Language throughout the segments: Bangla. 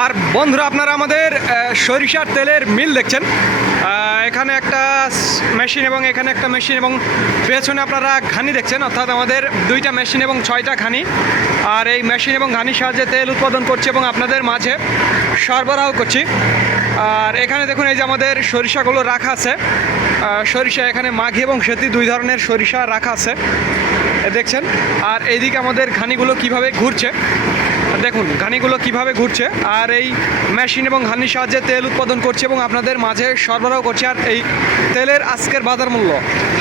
আর বন্ধুরা আপনারা আমাদের সরিষার তেলের মিল দেখছেন। এখানে একটা মেশিন এবং এখানে একটা মেশিন এবং পেছনে আপনারা ঘানি দেখছেন, অর্থাৎ আমাদের দুইটা মেশিন এবং 6টা ঘানি। আর এই মেশিন এবং ঘানির সাহায্যে তেল উৎপাদন করছি এবং আপনাদের মাঝে সরবরাহ করছি। আর এখানে দেখুন এই যে আমাদের সরিষাগুলো রাখা আছে। সরিষা এখানে মাঘি এবং সেতি দুই ধরনের সরিষা রাখা আছে দেখছেন। আর এইদিকে আমাদের ঘানিগুলো কিভাবে ঘুরছে দেখুন, ঘানিগুলো কিভাবে ঘুরছে। আর এই মেশিন এবং ঘানির সাহায্যে তেল উৎপাদন করছে এবং আপনাদের মাঝে সরবরাহ করছে। আর এই তেলের আজকের বাজার মূল্য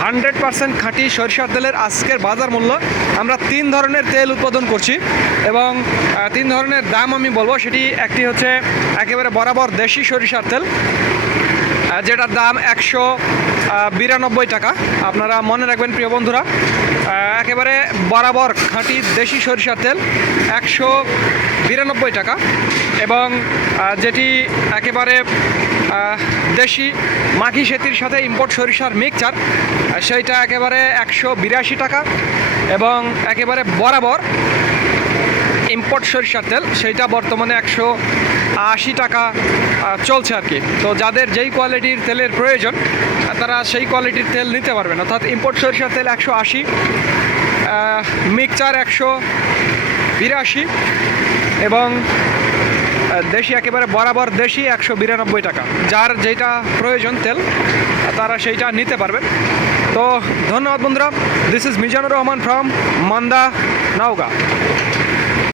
100% খাঁটি সরিষার তেলের আজকের বাজার মূল্য। আমরা 3 ধরনের তেল উৎপাদন করছি এবং 3 ধরনের দাম আমি বলবো। সেটি একটি হচ্ছে একেবারে বরাবর দেশি সরিষার তেল, যেটার দাম 192 টাকা। আপনারা মনে রাখবেন প্রিয় বন্ধুরা, একেবারে বরাবর খাঁটি দেশি সরিষার তেল 192 টাকা। এবং যেটি একেবারে দেশি মাঘি সেতির সাথে ইম্পোর্ট সরিষার মিক্সচার, সেইটা একেবারে 182 টাকা। এবং একেবারে বরাবর ইম্পোর্ট সরিষার তেল সেইটা বর্তমানে 180 টাকা চলছে আর কি। তো যাদের যেই কোয়ালিটির তেলের প্রয়োজন তারা সেই কোয়ালিটির তেল নিতে পারবেন। অর্থাৎ ইম্পোর্ট সরিষার তেল 180, মিক্সচার 182 এবং দেশি একেবারে বরাবর দেশি 192 টাকা। যার যেটা প্রয়োজন তেল তারা সেইটা নিতে পারবেন। তো ধন্যবাদ বন্ধুরা। This is Mizanur Rahman from Manda, Naogaon.